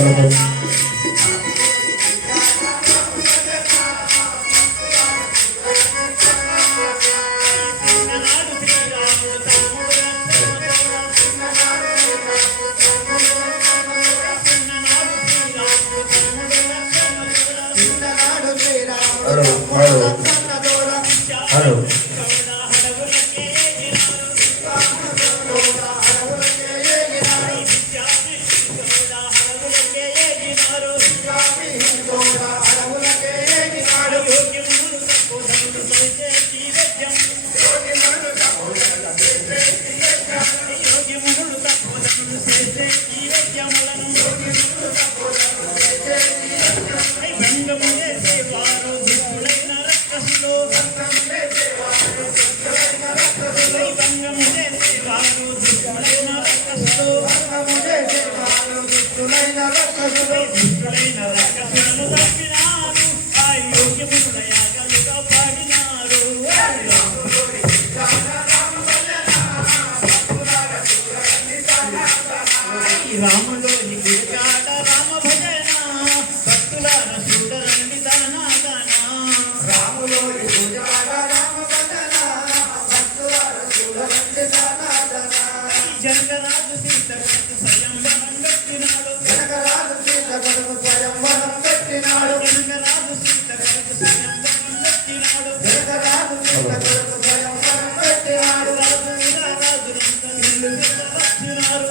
Parabéns. నాటకము చేసేవాడు దుష్టులైన రాముడు దొరకరాడు దొరకరాదు సీత దొరక స్వయం వరం పెట్టినాడు దొరకరాదు సీత దొరక స్వయం వరం పెట్టినాడు రాజు రాజు ఇల్లు వచ్చినారు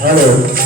Hello.